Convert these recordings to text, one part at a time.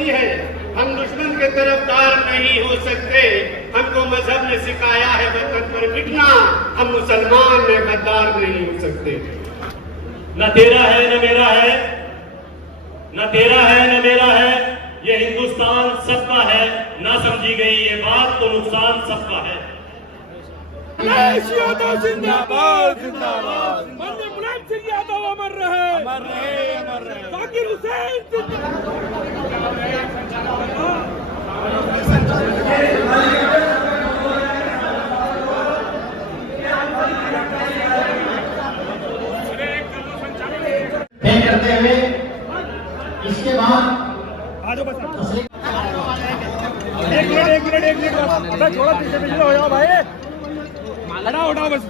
दौलती है, हम दुश्मन के तरफदार नहीं हो सकते। हमको मजहब ने सिखाया है वतन पर मिटना, हम मुसलमान में गद्दार नहीं हो सकते। न तेरा है न मेरा है, न तेरा है न मेरा है, ये हिंदुस्तान सबका है। ना समझी गई ये बात तो नुकसान सबका है। यादव जिंदाबाद जिंदाबाद, मुलायम सिंह यादव अमर रहे, अमर रहे, अमर रहे। जाकिर हुसैन करते हुए इसके बाद एक मिनट थोड़ा पीछे हो जाओ भाई, उठाओ बस।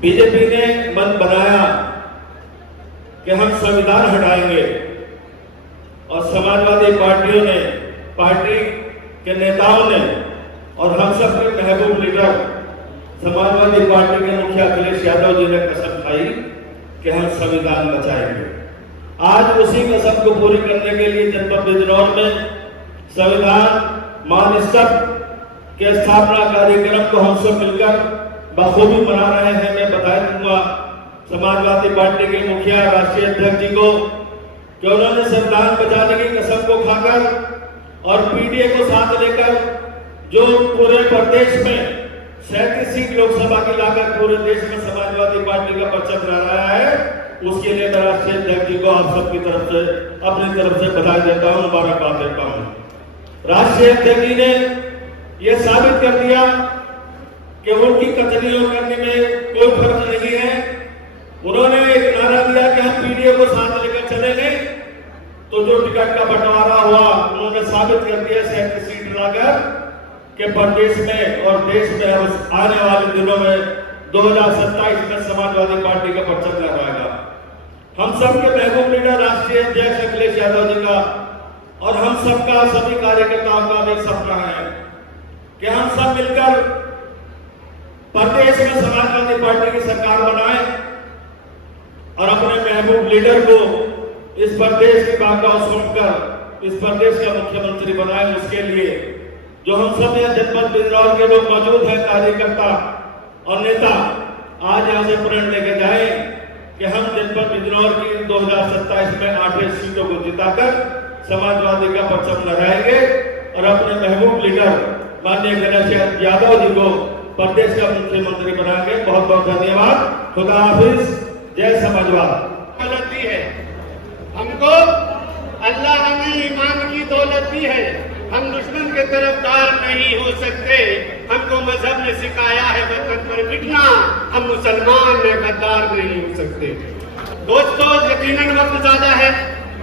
बीजेपी ने मन बनाया कि हम संविधान हटाएंगे और समाजवादी पार्टी के नेताओं ने और हम सब के महबूब लीडर समाजवादी पार्टी के मुखिया अखिलेश यादव जी ने कसम खाई कि हम संविधान बचाएंगे। आज उसी कसम को पूरी करने के लिए जनपद बिजनौर में संविधान महानिष्ठक के स्थापना कार्यक्रम को हम सब मिलकर बखूबी मना रहे हैं। मैं बता दूंगा समाजवादी पार्टी के मुखिया राष्ट्रीय अध्यक्ष जी को कि उन्होंने संविधान बचाने की कसम को खाकर और पीडीए को साथ लेकर जो पूरे प्रदेश में 37 सीट लोकसभा की लाकर पूरे देश में समाजवादी पार्टी का परचम लहराया है, उसके लिए मैं राष्ट्रीय अध्यक्ष जी को आप सबकी तरफ से अपनी तरफ से बधाई देता हूं, मुबारकबाद देता हूं। राष्ट्रीय अध्यक्ष जी ने यह साबित कर दिया कि उनकी कचरियों करने में कोई फर्क नहीं है। उन्होंने एक नारा दिया कि हम पीडीए को साथ लेकर चलेंगे, तो जो टिकट का बंटवारा हुआ उन्होंने साबित कर दिया 37 सीट लाकर के प्रदेश में और देश में आने वाले दिनों में 2027 में समाजवादी पार्टी का परचम लहराएगा। हम सबके महबूब लीडर राष्ट्रीय अध्यक्ष अखिलेश यादव जी का और हम सबका सभी कार्यकर्ताओं का एक सपना है कि हम सब मिलकर प्रदेश में समाजवादी पार्टी की सरकार बनाए और अपने महबूब लीडर को इस प्रदेश की बातों सुनकर इस प्रदेश का मुख्यमंत्री बनाए। उसके लिए जो हम सब यहाँ जनपद बिजनौर के लोग मौजूद हैं, कार्यकर्ता और नेता, आज यहाँ से प्रण लेके जाए कि हम जनपद बिजनौर की 2027 में 8 सीटों को जिताकर समाजवादी का परचम लहराएंगे और अपने महबूब लीडर माननीय अखिलेश यादव जी को प्रदेश का मुख्यमंत्री बनाएंगे। बहुत बहुत धन्यवाद। खुदा हाफिज। जय समाजवाद। दौलत दी है हमको, अल्लाह हमें ईमान की दौलत दी है, हम दुश्मन के तरफदार नहीं हो सकते। हमको मजहब ने सिखाया है वतन पर मिटना, हम मुसलमान में गद्दार नहीं हो सकते। दोस्तों, यकीनन वक्त ज्यादा है,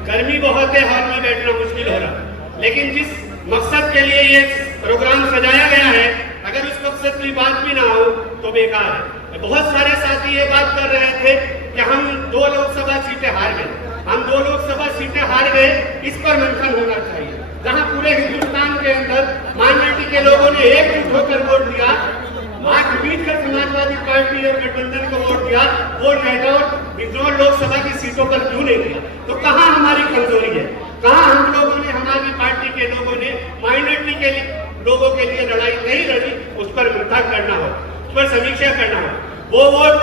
गर्मी बहुत है, हॉल में बैठना मुश्किल हो रहा, लेकिन जिस मकसद के लिए ये प्रोग्राम सजाया गया है, अगर उस मकसद की बात भी ना हो तो बेकार है। बहुत सारे साथी ये बात कर रहे थे कि हम 2 लोकसभा सीटें हार गए, हम 2 लोकसभा सीटें हार गए, इस पर मंथन होना चाहिए। जहां पूरे हिंदुस्तान के अंदर माइनॉरिटी के लोगों ने एकजुट होकर वोट दिया, आंख बीच कर समाजवादी पार्टी और गठबंधन को वोट दिया, वो बिजनौर लोकसभा की सीटों पर क्यों नहीं दिया? तो कहां हमारी कमजोरी है? कहां हम लोगों ने, हमारी पार्टी के लोगों ने माइनॉरिटी के लोगों के लिए लड़ाई नहीं लड़ी? उस पर मंथन करना हो, उस पर समीक्षा करना हो। वो वोट,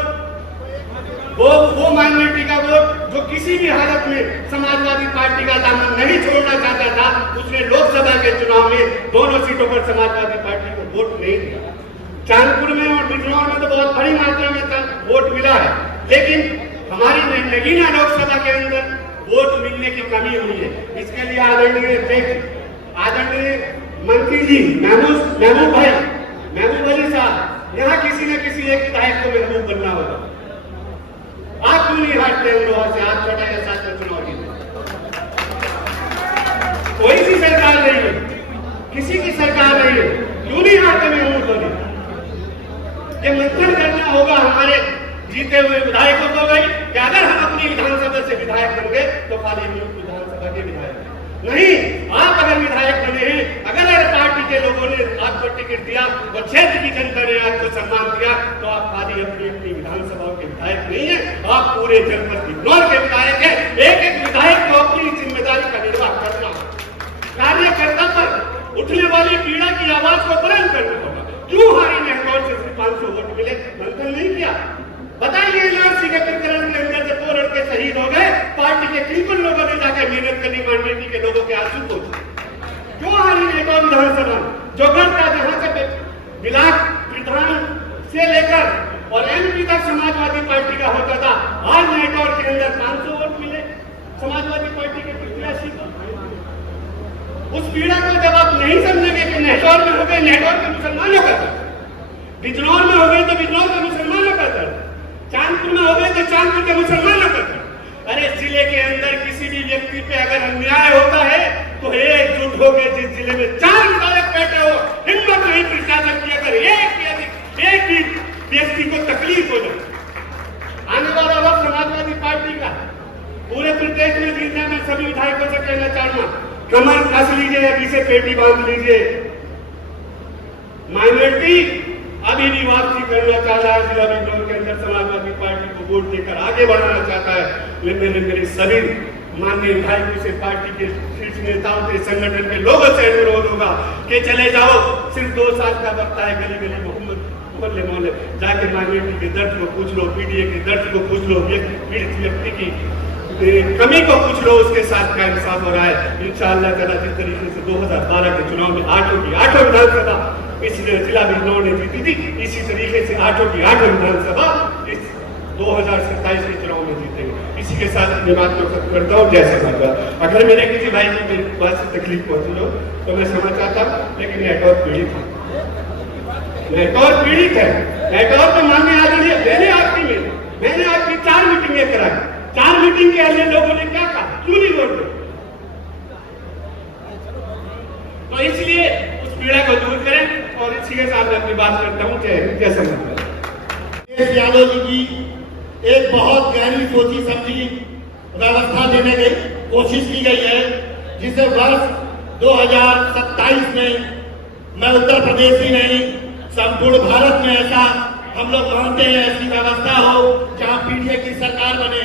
वो माइनॉरिटी का वोट जो किसी भी हालत में समाजवादी पार्टी का दामन नहीं छोड़ना चाहता था, उसने लोकसभा के चुनाव में दोनों सीटों पर समाजवादी पार्टी को वोट नहीं दिया। चांदपुर में और बिजनौर में तो बहुत बड़ी मात्रा में वोट मिला है, लेकिन हमारी नगीना लोकसभा के अंदर वोट मिलने की कमी हुई है। इसके लिए आदरणीय मंत्री जी महबूब अली साहब, यहाँ किसी न किसी एक विधायक को महबूब बनना होगा। आप क्यों नहीं हारते उन लोगों से? आप 6 या 7 चुनाव जीते, कोई सी सरकार नहीं है, किसी की सरकार नहीं है, क्यों नहीं हारते महबूब बने? ये मंथन करना होगा हमारे जीते हुए विधायकों को भाई कि अगर हम अपनी विधानसभा से विधायक बन गए तो खाली विधानसभा के विधायक नहीं, आप अगर विधायक बने हैं, अगर पार्टी के लोगों ने आपको टिकट दिया और क्षेत्र की जनता ने आपको सम्मान दिया, तो आप खाली अपनी अपनी विधानसभाओं के विधायक नहीं है, आप पूरे जनपद बिजनौर के विधायक है। एक एक विधायक को अपनी जिम्मेदारी का 500 वोट मिले, मंथन नहीं किया। बताइए एनआरसी के प्रकरण के अंदर जब 2 लड़के शहीद हो गए, पार्टी के किन लोगों ने जाकर मेहनत करनी, माइनॉरिटी के लोगों के आंसू पोंछे? क्यों हारी नेटौर विधानसभा जो घर का जहां से ब्लॉक प्रधान से लेकर और एमपी तक समाजवादी पार्टी का होता था, आज नेटौर के अंदर 500 वोट मिले समाजवादी पार्टी के प्रत्याशी को। उस पीड़ा को जब आप नहीं समझेंगे कि नेटौर में हो गए नेटौर के मुसलमानों का दर्द, बिजनौर में हो गए तो बिजनौर के मुसलमानों का दर्द, चांदपुर में हो गए तो चांदपुर के मुसलमानों का दर्द। अरे जिले के अंदर किसी भी व्यक्ति पे अगर अन्याय होता है तो एकजुट होकर जिस जिले में 4 विधायक बैठे हो, हिम्मत नहीं प्रशासन की, अगर एक भी व्यक्ति को तकलीफ हो जाए, आने वाला वक्त समाजवादी पार्टी का पूरे प्रदेश में जीतना, मैं सभी विधायकों से कहना चाहूंगा, कमर कस लीजिए, अभी से पेटी बांध लीजिए। माइनॉरिटी अभी भी वापसी करना चाह रहा है, जिला बिजनौर के अंदर समाजवादी पार्टी को वोट देकर आगे बढ़ाना चाहता है, लेकिन मेरे सभी माननीय विधायकों से, पार्टी के शीर्ष नेताओं से, संगठन के लोगों से अनुरोध होगा कि चले जाओ, सिर्फ 2 साल का वक्त है, गली गली मोहल्ले मोहल्ले जाके माइनॉरिटी के दर्द को पूछ लो, पीडीए के दर्द को पूछ लो, पीड़ित व्यक्ति की कमी को पूछ लो, उसके साथ क्या इंसाफ हो रहा है। इंशाअल्लाह ताला जिस तरीके से 2012 के चुनाव में 8 विधानसभा इस जिला बिजनौर ने जीती थी, इसी तरीके से 8 विधानसभा इस 2027 के चुनाव में जीतेंगे। इसी के साथ मैं बात को खत्म करता हूँ। जैसे बात, अगर मेरे किसी भाई की मेरी बात से तकलीफ पहुंची हो तो मैं समझ चाहता हूँ, लेकिन नेटौर पीड़ित है, नेटौर पीड़ित है। नेटौर तो माननीय आदरणीय मैंने आपकी 4 मीटिंगें कराई, 4 मीटिंग के लिए लोगों ने क्या कहा, क्यों नहीं वोट दिया? तो इसलिए उस पीड़ा को दूर करें और इसी के साथ अपनी बात करता हूँ। जैसे यादव जी की एक बहुत गहरी सोची समझी व्यवस्था देने की कोशिश की गई है, जिसे वर्ष 2027 में मैं उत्तर प्रदेश ही नहीं संपूर्ण भारत में ऐसा हम लोग मानते हैं, ऐसी व्यवस्था हो जहां पीडीए की सरकार बने।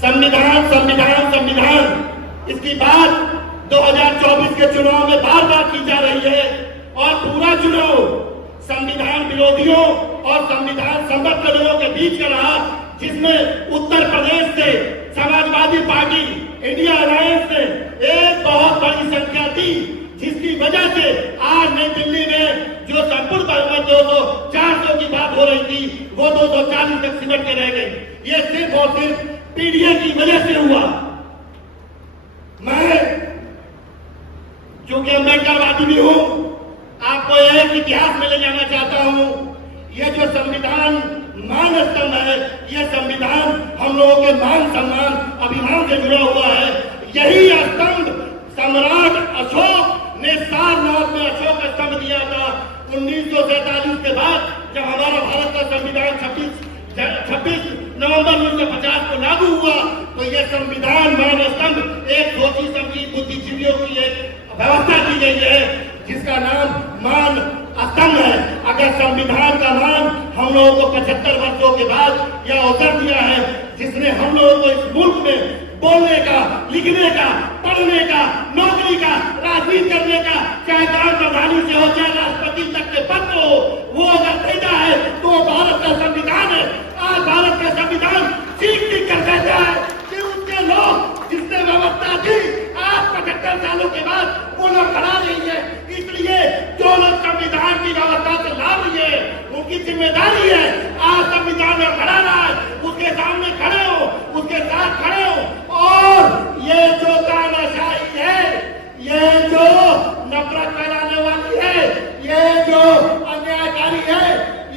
संविधान संविधान संविधान इसकी बात 2024 के चुनाव में बार बार की जा रही है और पूरा चुनाव संविधान विरोधियों और संविधान सम्मत लोगों के बीच का रहा, जिसमें उत्तर प्रदेश से समाजवादी पार्टी इंडिया अलायंस ने एक बहुत बड़ी संख्या दी, जिसकी वजह से आज नई दिल्ली में जो संपूर्ण बहुमत 200-400 की बात हो रही थी वो 240 तक सिमट के रह गई। ये सिर्फ और सिर्फ पीडीए की वजह से हुआ। मैं चूंकि अम्बेडकरवादी भी हूं, आपको एक इतिहास में ले जाना चाहता हूं। ये जो संविधान मान स्तंभ है, ये संविधान हम लोगों के मान सम्मान अभिमान से जुड़ा हुआ है। यही स्तंभ सम्राट अशोक ने सारनाथ में अशोक स्तंभ दिया था 1947 के बाद, जब हमारा भारत का संविधान 26 नवंबर 1950 को लागू हुआ। तो यह संविधान मान स्तंभ एक सोची समझी बुद्धिजीवियों की एक व्यवस्था की गई है, जिसका नाम मान स्तंभ है। अगर संविधान का मान हम लोगों को 75 वर्षों के बाद यह अवसर दिया है, जिसने हम लोगों को इस मुल्क में बोलने का, लिखने का, पढ़ने का, नौकरी का, राजनीति करने का, चाहे ग्राम प्रधानी से हो चाहे राष्ट्रपति तक के पद हो, वो अगर भेजा है तो भारत का संविधान है। आज भारत का संविधान सीख कर कहता है कि उसके लोग जिसने व्यवस्था दी आज 75 सालों के बाद वो लोग खड़ा नहीं है। इसलिए जो लोग संविधान की व्यवस्था से लाभ लिए उनकी जिम्मेदारी है आज संविधान में खड़ा रहा है, उसके सामने खड़े हो, उसके साथ खड़े हो। और ये जो तानाशाही है, ये जो नफरत फैलाने वाली है, ये जो अन्यायकारी है,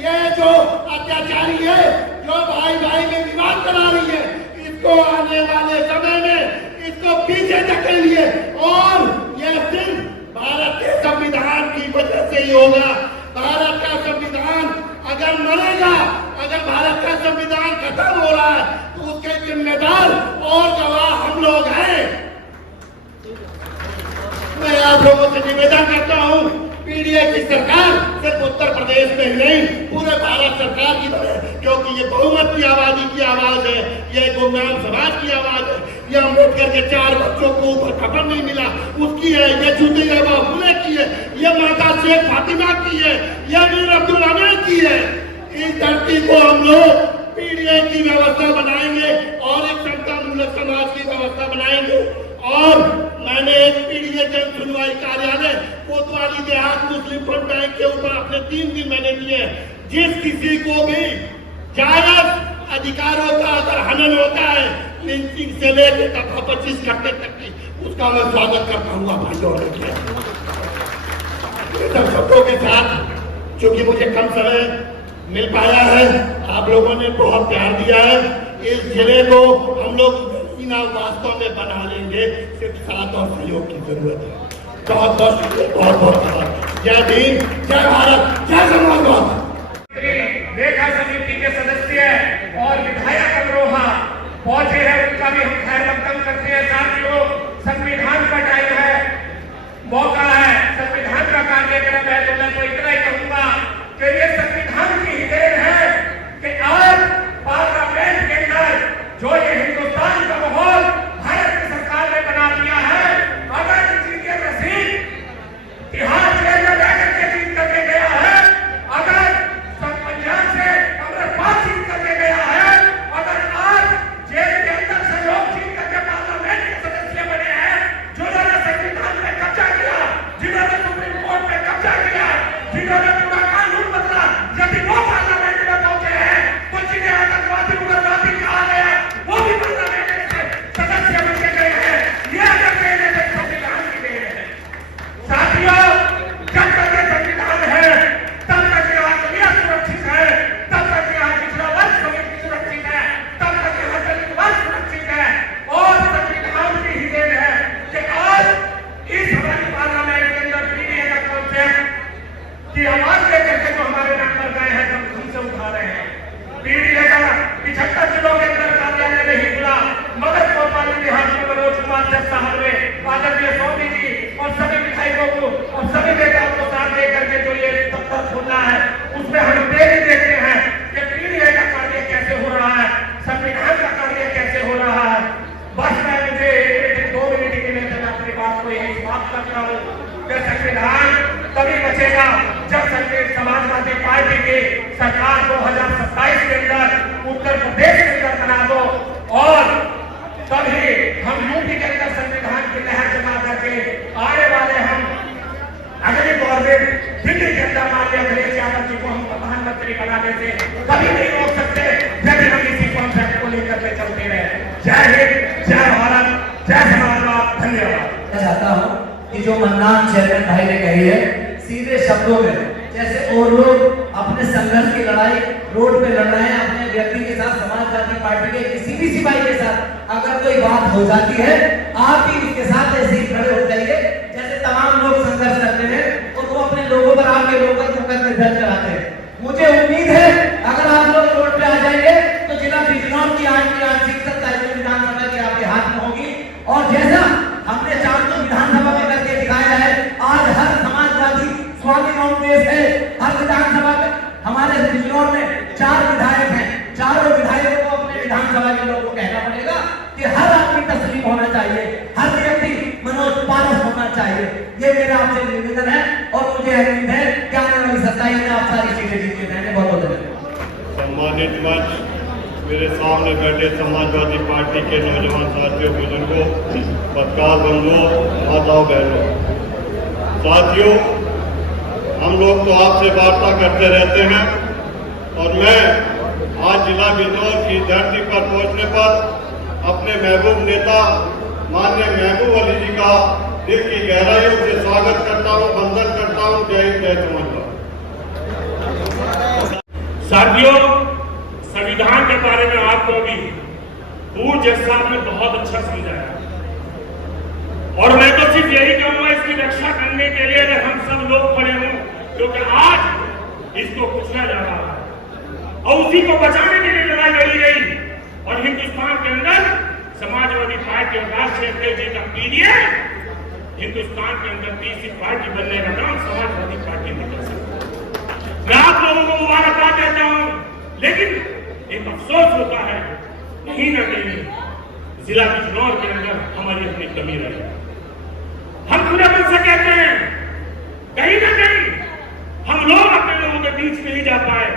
ये जो अत्याचारी है, जो भाई भाई में विवाद करा रही है, इसको आने वाले समय में इसको पीछे धकेलिए। और यह सिर्फ भारत के संविधान की वजह से ही होगा। भारत का संविधान अगर मरेगा, अगर भारत का संविधान खत्म हो रहा है तो उसके जिम्मेदार और गवाह हम लोग हैं। मैं आप लोगों से निवेदन करता हूं, पीडीए की सरकार सिर्फ उत्तर प्रदेश में ही नहीं पूरे भारत सरकार की, क्योंकि ये बहुमत की आबादी की आवाज है। ये गुमनाम समाज की आवाज है, ये अम्बेडकर के 4 बच्चों को ऊपर खबर नहीं मिला उसकी है, ये जूते फूले की है, ये माता शेख फातिमा की है, ये मीर अब्दुल अमीर की है। इस धरती को हम लोग पीडीए की व्यवस्था बनाएंगे और एक समता मूलक समाज की व्यवस्था बनाएंगे। और मैंने एक पीडीए जन सुनवाई कार्यालय कोतवाली देहात मुस्लिम फ्रंट बैंक के ऊपर अपने 3 दिन मैंने दिए। जिस किसी को भी जायज अधिकारों का अगर हनन होता है, लिंचिंग से लेकर दफा 25 घंटे तक की, उसका मैं स्वागत करता हूँ भाइयों सब शब्दों के साथ। चूंकि मुझे कम समय मिल पाया है, आप लोगों ने बहुत प्यार दिया है, इस जिले को हम लोग वास्तव में बना लेंगे, सिर्फ साथ और सहयोग की जरूरत है। बहुत बहुत शुक्रिया, बहुत बहुत जय भीम, जय भारत, जय समाजवाद। लेखा समिति के सदस्य और विधायक अमरोहा पहुंचे हैं, उनका भी हम खैर मकदम करते हैं। साथियों, संविधान का टाइम है, मौका है, संविधान का कार्यक्रम है, तो मैं तो इतना ही कहूंगा कि ये संविधान की ही देन है कि आज पार्लियामेंट के अंदर जो ये हिंदुस्तान का माहौल भारत की सरकार ने बना दिया है, अगर किसी के रसीद तिहाड़ जेल में बैठ के जीत करके गया है, अगर पंजाब से अमरपाल जीत करके गया है, अगर आज जेल के अंदर से लोग जीत करके पार्लियामेंट के सदस्य बने हैं, जिन्होंने संविधान में कब्जा किया, जिन्होंने सुप्रीम कोर्ट में कब्जा किया, जिन्होंने पूरा कानून बदला, यदि वो पार्लियामेंट में पहुंचे हैं तो जिन्हें आतंकवादी उग्रवादी कहा गया वो भी पार्लियामेंट से सदस्य बन के गए हैं। ये अगर कहने से संविधान की देन है। साथियों, जब तक ये संविधान है तब तक यहाँ दलित सुरक्षित है, तब तक यहाँ पिछड़ा वर्ग सुरक्षित है, तब तक यहाँ दलित वर्ग सुरक्षित है। और संविधान की ही देन है कि आज इस हमारी पार्लियामेंट के अंदर पीडीए का कॉन्सेप्ट की आवाज लेकर के जो हमारे नंबर गए हैं हम उनसे उठा रहे हैं। पीडीए का 75 जिलों के अंदर कार्यालय नहीं खुला, मगर कोतवाली देहात में मनोज कुमार जब साहब ने आदरणीय स्वामी जी और सभी विधायकों को और सभी नेताओं को साथ लेकर के जो ये दफ्तर खोलना है, उसमें हम डेली देखते हैं कि पीडीए का कार्य कैसे हो रहा है, संविधान का कार्य कैसे हो रहा है। बस मैं मुझे 2 मिनट के लिए अपनी बात को यही समाप्त करता हूँ कि संविधान तभी बचेगा जब समाजवादी पार्टी की सरकार 2027 के अंदर उत्तर प्रदेश के अंदर बना दो, और तभी हम यूपी के अंदर संविधान की लहर जमा करके आने वाले हम अगले दौर में दिल्ली के अंदर माननीय अखिलेश यादव जी को हम प्रधानमंत्री बनाने से कभी नहीं रोक सकते, यदि हम इसी कॉन्सेप्ट को लेकर के चलते रहे। जय हिंद, जय भारत, जय समाजवाद। धन्यवाद। मैं चाहता हूँ कि जो मन्नान चेयरमैन भाई ने कही है सीधे शब्दों में, जैसे और लोग अपने संघर्ष की लड़ाई रोड पे लड़ रहे हैं अपने व्यक्ति के साथ, समाजवादी पार्टी के किसी भी सिपाही के साथ अगर कोई बात हो जाती है, आप भी इसके साथ ऐसे ही खड़े हो जाइए जैसे तमाम लोग संघर्ष करते हैं और वो अपने लोगों पर आपके लोगों पर मुकदमे दर्ज कराते हैं। मुझे उम्मीद है अगर आप लोग रोड पे आ जाएंगे तो जिला बिजनौर की आज की आंशिक सत्ता विधानसभा की आपके हाथ में होगी, और जैसा हमने 400 विधानसभा में करके दिखाया है, आज हर समाजवादी स्वामी कांग्रेस है, हर विधानसभा में हमारे बिजनौर में 4 विधायक हैं, चारों विधायकों को अपने विधानसभा के लोगों को कहना पड़ेगा कि हर आदमी तस्लीम होना चाहिए, हर व्यक्ति मनोज पारस होना चाहिए। ये मेरा आपसे निवेदन है और मुझे उम्मीद है कि आने वाली 27 में आप सारी चीजें जीत के जाएंगे। बहुत बहुत धन्यवाद। सम्मानित मंच, मेरे सामने बैठे समाजवादी पार्टी के नौजवान साथियों, बुजुर्गों, पत्रकार बंधुओं, माताओं, बहनों, साथियों, हम लोग तो आपसे वार्ता करते रहते हैं और मैं आज जिला बिजनौर की धरती पर पहुंचने पर अपने महबूब नेता माननीय महबूब अली जी का दिल की गहराइयों से स्वागत करता हूं, वंदन करता हूं। जय हिंद, जय समाजवाद। साथियों, संविधान के बारे में आपको अभी पूज्य साहब ने बहुत अच्छा समझाया और मैं तो सिर्फ यही कहूंगा इसकी रक्षा करने के लिए हम सब लोग खड़े हों, क्योंकि आज इसको कुचला जा रहा है और उसी को बचाने के लिए लड़ाई लड़ी गई। और हिंदुस्तान के अंदर समाजवादी पार्टी और राष्ट्रीय अध्यक्ष जी का पीडीए हिंदुस्तान के अंदर तीसरी पार्टी बनने का काम समाजवादी पार्टी ने कर सकती। मैं आप लोगों को मुबारकबाद देता हूं, लेकिन एक अफसोस होता है कि कहीं ना कहीं जिला बिजनौर के अंदर हमारी अपनी कमी रही। हम पूरे मन से कहते हैं कहीं ना कहीं हम लोग अपने लोगों के बीच नहीं जा पाए,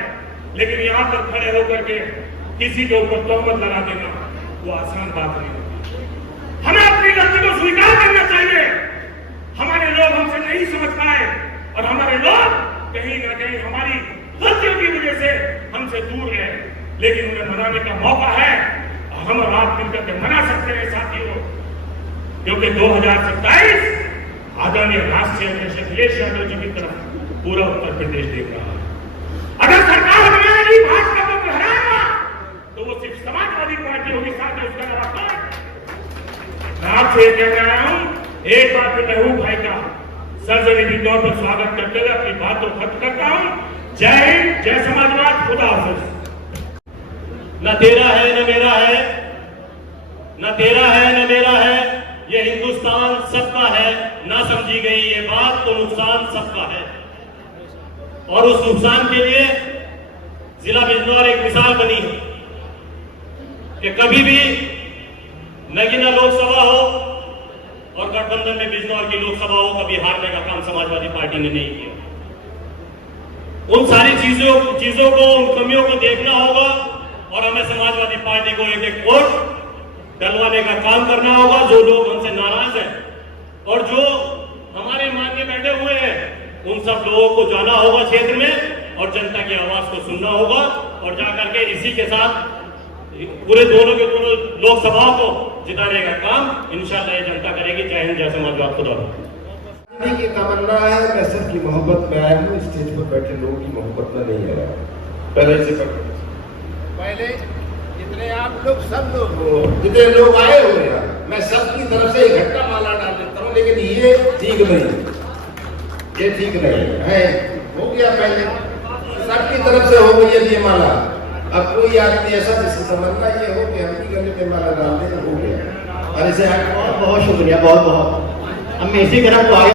लेकिन यहां पर खड़े होकर के किसी के ऊपर तोहमत लगा देना वो आसान बात नहीं होती। हमें अपनी गलती को स्वीकार करना चाहिए। हमारे लोग हमसे नहीं समझ पाए और हमारे लोग कहीं ना कहीं हमारी गलतियों की वजह से हमसे दूर गए, लेकिन उन्हें मनाने का मौका है। हम और आप मिलकर के मना सकते हैं साथियों, क्योंकि 2027 आदरणीय राष्ट्रीय अध्यक्ष अखिलेश यादव जी की तरफ पूरा उत्तर प्रदेश देख रहा है। अगर सरकार बनाएगी भाजपा को हराएगा तो वो सिर्फ समाजवादी पार्टी होगी, साथ में उसका अलावा कौन? मैं आपसे ये कह रहा हूं, एक बार फिर महबूब भाई का सर्वजनिक तौर पर स्वागत करते हुए अपनी बात को खत्म करता हूं। जय हिंद, जय समाजवाद, खुदा हाफिज। न तेरा है न मेरा है, न तेरा है न मेरा है, ये हिंदुस्तान सबका है। ना समझी गई ये बात तो नुकसान सबका है। और उस नुकसान के लिए जिला बिजनौर एक मिसाल बनी है कि कभी भी नगीना लोकसभा हो और गठबंधन में बिजनौर की लोकसभा हो, कभी हारने का काम समाजवादी पार्टी ने नहीं किया। उन सारी चीजों को, उन कमियों को देखना होगा और हमें समाजवादी पार्टी को एक एक वोट डलवाने का काम करना होगा। जो लोग हमसे नाराज हैं और जो हमारे मानने बैठे हुए हैं, उन सब लोगों को जाना होगा क्षेत्र में और जनता की आवाज को सुनना होगा और जाकर के इसी के साथ पूरे दोनों के दोनों लोकसभाओं को जिताने का काम इंशाल्लाह ये जनता करेगी। जय हिंद, जय समाजवाद, खुदा। की तमन्ना है, मैं सबकी मोहब्बत में आया हूँ, स्टेज पर बैठे लोगों की मोहब्बत में नहीं आया। पहले जितने आप लोग सब लोग जितने लोग आए हुए हैं, मैं सबकी तरफ से इकट्ठा माला डाल देता हूँ, लेकिन ये ठीक नहीं, ये ठीक नहीं है। हो गया पहले सबकी तरफ से हो गई है ये माला। अब कोई आदमी ऐसा जिसकी तमन्ना ये हो कि हम भी गले में माला डाल दें, हो गया। और इसे बहुत बहुत शुक्रिया, बहुत बहुत। अब मैं इसी क्रम को आगे